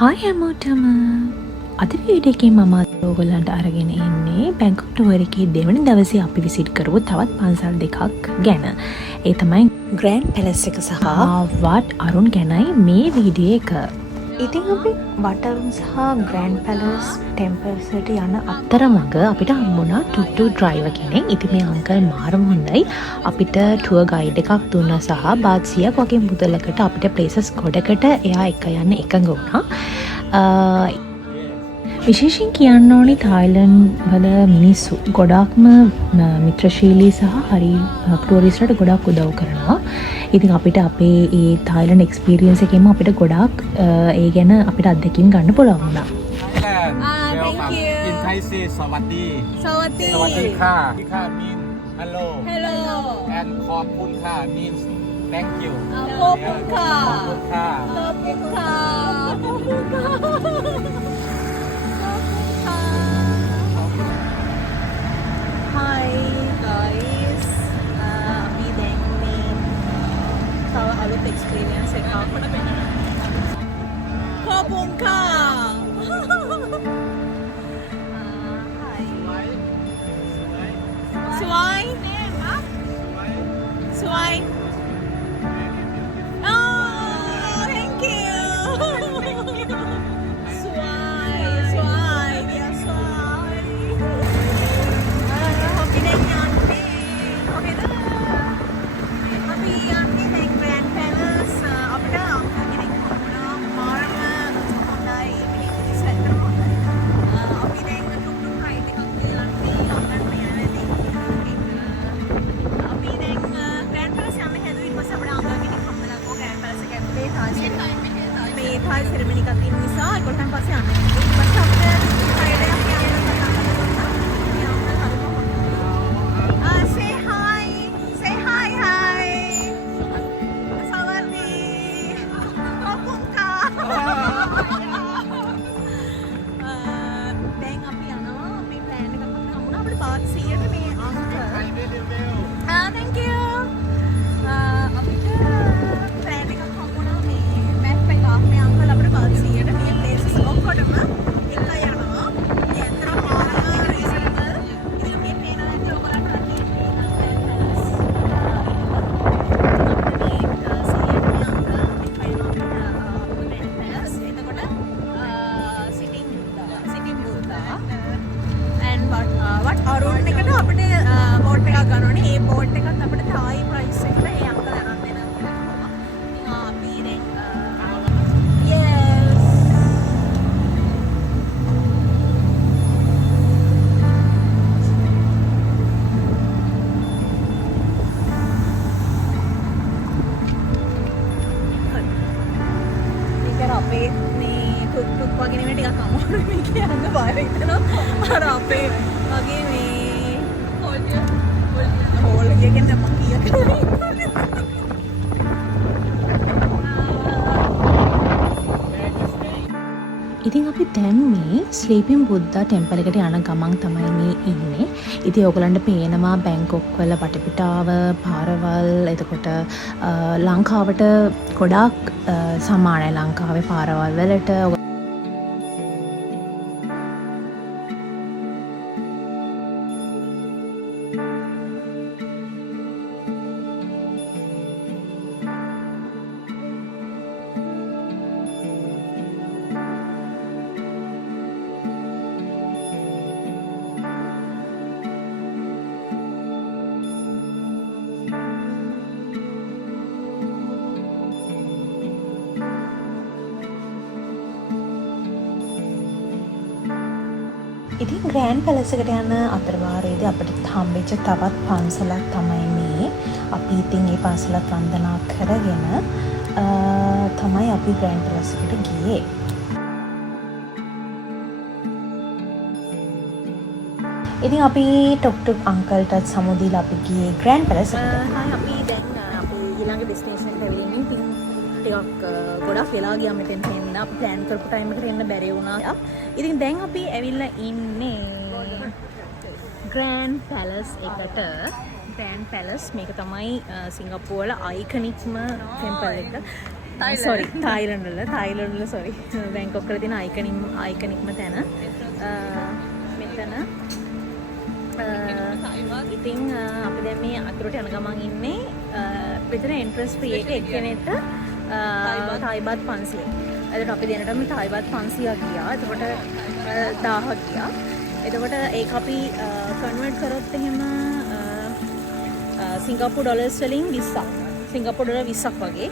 Hi හැමෝටම අද video එකේ මම ඔයගොල්ලන්ට අරගෙන ඉන්නේ බැංකොක් ටුවර් එකේ දෙවන දවසේ අපි විසිට් කරපු තවත් පන්සල් දෙකක් ගැන. ඒ තමයි ග්‍රෑන්ඩ් පැලස් එක සහ වත් අරුන් ගැනයි මේ වීඩියෝ එක. ඉතින් අපි වට අරුන් සහ ග්‍රෑන්ඩ් පැලස් ටෙම්පල්ස් වලට යන අතරමඟ අපිට හම්බුණා ටුටු ඩ්‍රයිවර් කෙනෙක්. ඉතින් මේ අංකල් මාරම හොඳයි. අපිට ටුවර් ගයිඩ් එකක් දුන්නා සහ බාත් 100ක් වගේ මුදලකට අපිට ප්ලේසස් ගොඩකට එයා එක යන්න එකඟ වුණා. විශේෂයෙන් කියන්න ඕනි තායිලන්ඩ් වල මිනිස්සු ගොඩාක්ම මිත්‍රශීලී සහ හරි ටූරිස්ට්ලට ගොඩාක් උදව් කරනවා. ඉතින් අපිට අපේ ඒ තායිලන්ඩ් එක්ස්පීරියන්ස් එකෙම අපිට ගොඩාක් ඒ ගැන අපිට අත්දැකීම් ගන්න පුළුවන් වුණා. Thank you. In Thai say Sawati. Sawati. Sawati ka. Ka mean hello. Hello. And Khopun ka means thank you. Khopun ka. Khopun ka. Khopun ka. Khopun ka. Hi guys. අපි දැන් මේ තව අලුත් එක්ස්පීරියන්ස් එකක් Khopun ka. Suai. Suai. Oh, thank you. Suai, suai, dia suai. Hoki dan nyante. Hoki dah. Tapi yang ni dengan Grand Palace, apa dah? Angka ni dengan Marma, Honai, ini center Honai. Tapi dengan tuk-tuk ride dekat jalan ni, orang ni ada ni. අපි දැන් grand පැලස් යන්න හැදුවා. ඊට පස්සේ අපිට අංගගෙන හම්බලා ගෝ grand පැලස් එක ඇතුලේ මේ තායි සෙරමනි එකක් තියෙන නිසා ඒකට පස්සේ යන්න. ඊට පස්සේ අපිට ෆ්‍රයිඩේ එකක් say hi. Say hi hi. සවර්ණි. කොපුන්කා. දැන් අපි යනවා මේ ප්ලෑන් එකක් අපිට හම්බුණා. අපිට බාත් 100ට මේ අංක thank you. අපිට ප්ලෑන් එකක් හම්බුණා මේ මැප් එකක් මේ අංකල් අපිට බාත් 100ට මේ ප්ලේසස් ඔක්කොටම එක යනවා. මේ අතර මාර්ග රීසනබල්. ඉතින් මේ පේන ඇට ඔයගලන්ට what අරුන් එකට අපිට බෝට් එකක් ගන්න ඕනේ. ඒ බෝට් එකත් අපිට තායි ප්‍රයිස් එකට ඒ අංකල් අරන් දෙන්න පුළුවන්. ඉතින් අපි දැන් yes මේක අපේ මේ ටුක් වගේ නෙමෙයි ටිකක් අමාරුයි මේ කියන්න බාර හිතනවා. අර අපේ වගේ මේ හෝල් එකකින් මම ඉතින් අපි දැන් මේ ස්ලීපින් බුද්ධා ටෙම්පල් එකට යන ගමන් තමයි මේ ඉන්නේ. ඉතින් ඔයගලන්ට පේනවා බැංකොක් වල වටපිටාව, පාරවල්, එතකොට ලංකාවට ගොඩාක් සමානයි ලංකාවේ පාරවල් වලට. ඉතින් ග්‍රෑන්ඩ් පැලස් එකට යන අතරවාරයේදී අපිට හම්බෙච්ච තවත් පන්සලක් තමයි මේ. අපි ඉතින් මේ පන්සලත් වන්දනා කරගෙන තමයි අපි ග්‍රෑන්ඩ් පැලස් එකට ගියේ. ඉතින් අපි ටොක් අංකල්ටත් සමු දීලා අපි ගියේ ග්‍රෑන්ඩ් පැලස් එකට. අපි දැන් අපේ ඊළඟ ඩෙස්ටිනේෂන් එකට ඇවිල්ලා ඉන්නේ. ඉතින් ටිකක් ගොඩක් වෙලා ගියා මෙතෙන් එන්න. අපි ප්ලෑන් කරපු ටයිම් එකට එන්න බැරි වුණා. ඉතින් දැන් අපි ඇවිල්ලා ඉන්නේ ග්‍රෑන්ඩ් පැලස් එකට. ග්‍රෑන්ඩ් පැලස් මේක තමයි සිංගප්පූරු වල අයිකනික්ම ටෙම්පල් එක. සොරි තායිලන්ඩ්වල සොරි බැංකොක් කරලා තියෙන අයිකනික්ම තැන මෙතන ඉතින් අපි දැන් මේ අතුරට යන ගමන් ඉන්නේ මෙතන එන්ට්‍රන්ස් ෆී එක එක්කෙනෙක්ට තායි බාත් 500. එතකොට අපි දැනටම තායි බාත් 500ක් ගියා. එතකොට 1000ක් ගියා. එතකොට ඒක අපි කන්වර්ට් කරොත් එහෙම සිංගප්පූර් ඩොලර්ස් වලින් 20ක්. සිංගප්පූර් ඩොලර් 20ක් වගේ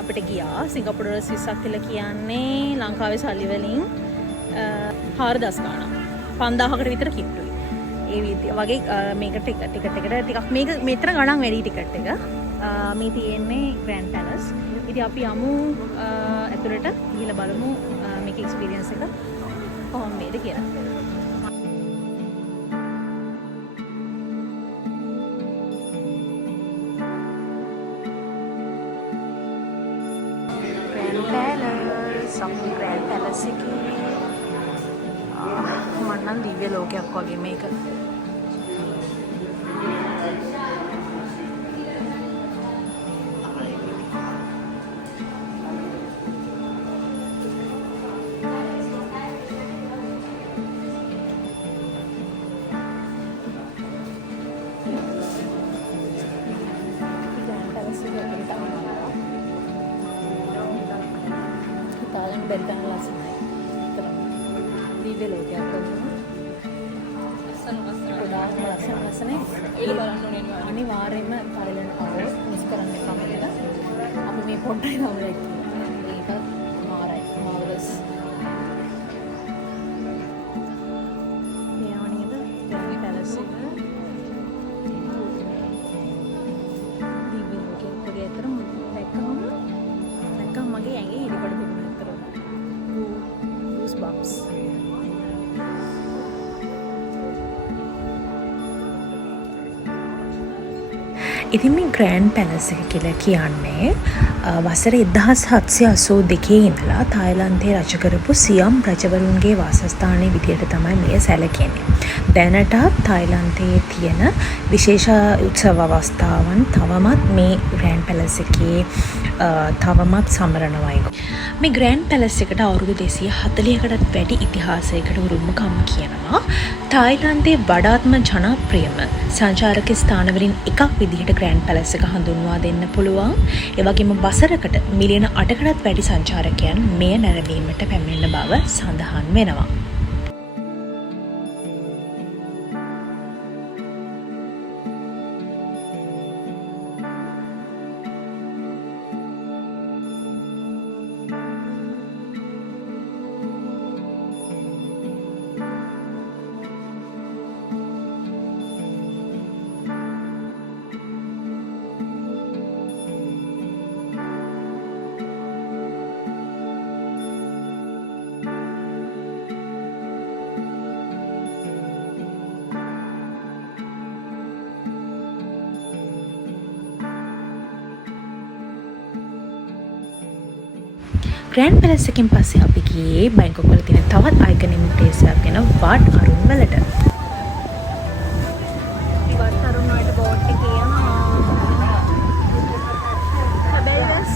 අපිට ගියා. සිංගප්පූර් ඩොලර් 20ක් කියලා කියන්නේ ලංකාවේ සල්ලි වලින් 4000 ගාණක්. 5000කට විතර කිට්ටුයි. ඒ වගේ මේක ටිකට් එකට ටිකක් මේක මෙතන ගණන් වැඩි ටිකට් එක. මේ තියෙන්නේ ග්‍රෑන්ඩ් පැලස්. ඉතින් අපි යමු ඇතුළට ගිහලා බලමු මේක එක්ස්පීරියන්ස් එක කොහොම වේද කියලා. ග්‍රෑන්ඩ් පැලස් එකේ මන්නම් දිව්‍ය ලෝකයක් වගේ මේක. බෙල්පෑන ලස්සනයි. දිව්‍ය ලෝකයක් වගේ. ගොඩාක් ලස්සනයි. ඒක බලන්න ඕනේ අනිවාර්යයෙන්ම තායිලන්ත ආවොත් මිස් කරන්න එපා මේක. අපි මේ පොඩ්ඩයි නවරයි කියන්නේ. මේක මාරලස්. මෙයාණියද ග්‍රෑන්ඩ් පැලස් එක. දිව්‍ය ලෝකයක් වගේ අතර දැක්කම මගේ ඇඟේ ඉරිකඩ තිබුණා. Goosebumps. ඉතින් මේ ග්‍රෑන්ඩ් පැලස් එක කියලා කියන්නේ වසර 1782 ඉඳලා තායිලන්තයේ රජ කරපු සියම් රජවරුන්ගේ වාසස්ථානයේ විදියට තමයි මේ සැලකෙන්නේ. දැනට තායිලන්තයේ තියෙන විශේෂ උත්සව අවස්ථාවන් තවමත් මේ ග්‍රෑන්ඩ් පැලස් එකේ තවමත් සමරනවායි. මේ ග්‍රෑන්ඩ් පැලස් එකට අවුරුදු 240කටත් වැඩි ඉතිහාසයකට උරුමකම් කියනවා. තායිලන්තයේ වඩාත්ම ජනප්‍රියම සංචාරක ස්ථානවලින් එකක් විදිහට ග්‍රෑන්ඩ් පැලස් එක හඳුන්වා දෙන්න පුළුවන්. ඒ වගේම වසරකට මිලියන 8කටත් වැඩි සංචාරකයන් මෙය නැරඹීමට පැමිණෙන බව සඳහන් වෙනවා. ග්‍රෑන්ඩ් පැලස් එකෙන් පස්සේ අපි ගියේ බැංකොක් වල තියෙන තවත් අයිකනික් ප්ලේස් එකක් ගැන වාට් අරුන් වලට. වාට් අරුන් වලට බෝට් එකේ යනවා. හැබැයි බස්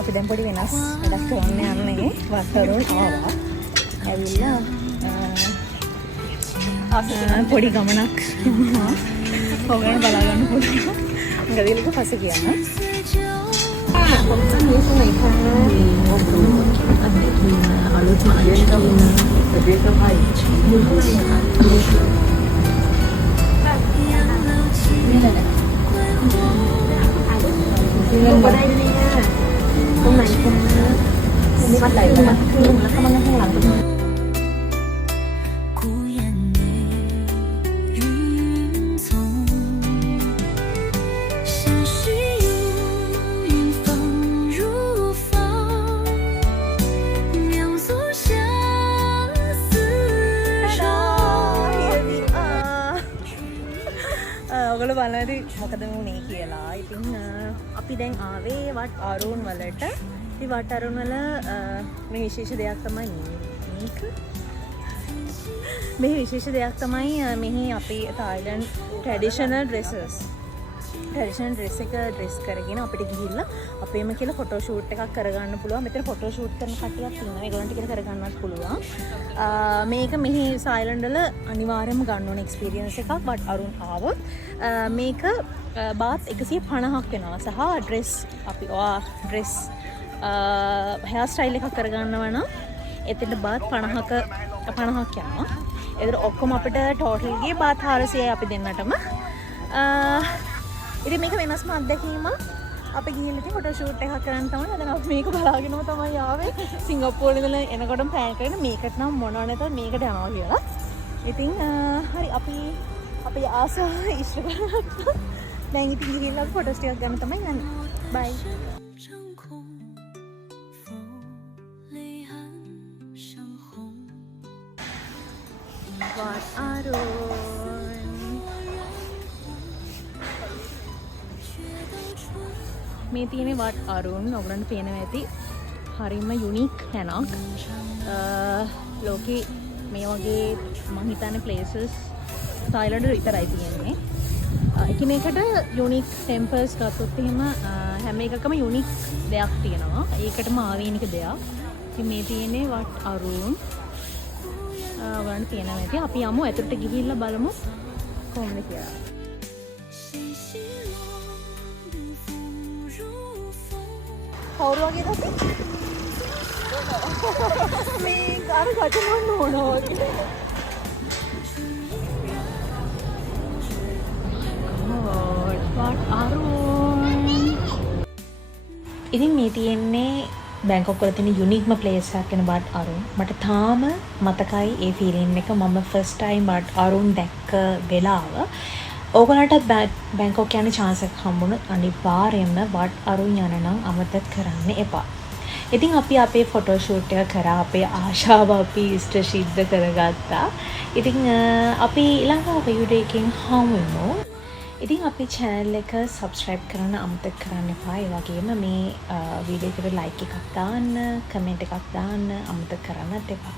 අපි දැන් පොඩි වෙනස් වැඩක් කරන්න යන්නේ වස්තරුන් ආවා. ඇවිල්ලා පොඩි ගමනක් ඔයගොල්ලෝ බලා ගන්න පුළුවන්. ගදිලක පස්සේ කියන්න. කොහොමද මේ සුනේ අලුත් මාර්ගයෙන්ตรงไหนคะมีวัดไหนวัดครึ่งแล้วก็มานั่งข้างหลังตรงนี้ ඔගොල්ලෝ බලන්න ඇති මොකද වුනේ කියලා. ඉතින් අපි දැන් ආවේ වට අරුන් වලට. ඉතින් වට අරුන් වල මේ විශේෂ දෙයක් තමයි මේක. මේ විශේෂ දෙයක් තමයි මෙහි අපි තායිලන්ඩ් ට්‍රැඩිෂනල් ඩ්‍රෙසස්. ට්‍රැඩිෂනල් ඩ්‍රෙස් එක ඩ්‍රෙස් කරගෙන අපිට ගිහිල්ලා අපේම කියලා ෆොටෝ ෂූට් එකක් කරගන්න පුළුවන්. මෙතන ෆොටෝ ෂූට් කරන කට්ටියක් ඉන්නවා. ඒගොල්ලන්ට කියලා කරගන්නත් පුළුවන්. මේක මෙහි සයිලන්ඩ් වල අනිවාර්යයෙන්ම ගන්න ඕන එක්ස්පීරියන්ස් එකක්. බට් අරුන් ආවොත් මේක බාත් 150ක් වෙනවා. සහ ඩ්‍රෙස් අපි ඩ්‍රෙස් හෙයාර් ස්ටයිල් එකක් කරගන්නවා නම් එතන බාත් 50ක් යනවා. ඒතර ඔක්කොම අපිට ටෝටල් ගියේ බාත් 400යි අපි දෙන්නටම. ඉතින් මේක වෙනස්ම අත්දැකීමක්. අපි ගිහින් ඉතින් ෆොටෝ ෂූට් එකක් කරන්න තමයි. දැන් අපි මේක බලාගෙනම තමයි ආවේ. සිංගප්පූරුවේ ඉඳලා එනකොටම ප්ලෑන් කරගෙන මේකට නම් මොනවා නැතත් මේකට යනවා කියලා. ඉතින් හරි අපි ආසාව ඉෂ්ට කරගත්තා. දැන් ඉතින් ගිහිල්ලා ෆොටෝස් ටිකක් ගන්න තමයි යන්නේ. බයි. Wat Arun. මේ තියෙන්නේ වට අරුන්. ඔයගලන්ට පේනවා ඇති හරිම යුනික් තැනක්. ලෝකේ මේ වගේ මම හිතන්නේ ප්ලේසස් තායිලන්ඩ් විතරයි තියෙන්නේ. එකිනෙකට යුනික් ටෙම්පල්ස් ගත්තොත් එහෙම හැම එකකම යුනික් දෙයක් තියෙනවා. ඒකටම ආවේනික දෙයක්. ඉතින් මේ තියෙන්නේ වට අරුන්. ඔයගලන්ට පේනවා ඇති. අපි යමු ඇතුළට ගිහිල්ලා බලමු කොහොමද කියලා. කවුරු වගේද අපි? මේ අර ගජමන් නෝනා වගේ. වට අරුන්. ඉතින් මේ තියෙන්නේ බැංකොක් වල තියෙන යුනික්ම ප්ලේස් එකක් වෙන වට අරුන්. මට තාම මතකයි ඒ ෆීලින් එක. මම ෆස්ට් ටයිම් වට අරුන් දැක්ක වෙලාව. ඕගලන්ටත් බැංකොක් යන chance එකක් හම්බුනොත් අනිවාර්යයෙන්ම වට අරුන් යන නම් අමතක කරන්න එපා. ඉතින් අපි අපේ ෆොටෝ ෂූට් එක කරා. අපේ ආශාව අපි ඉෂ්ට සිද්ධ කරගත්තා. ඉතින් අපි ඊළඟ වීඩියෝ එකකින් හමුවෙමු. ඉතින් අපි channel එක subscribe කරන්න අමතක කරන්න එපා. ඒ වගේම මේ වීඩියෝ එකට like එකක් දාන්න, comment එකක් දාන්න අමතක කරන්නත් එපා.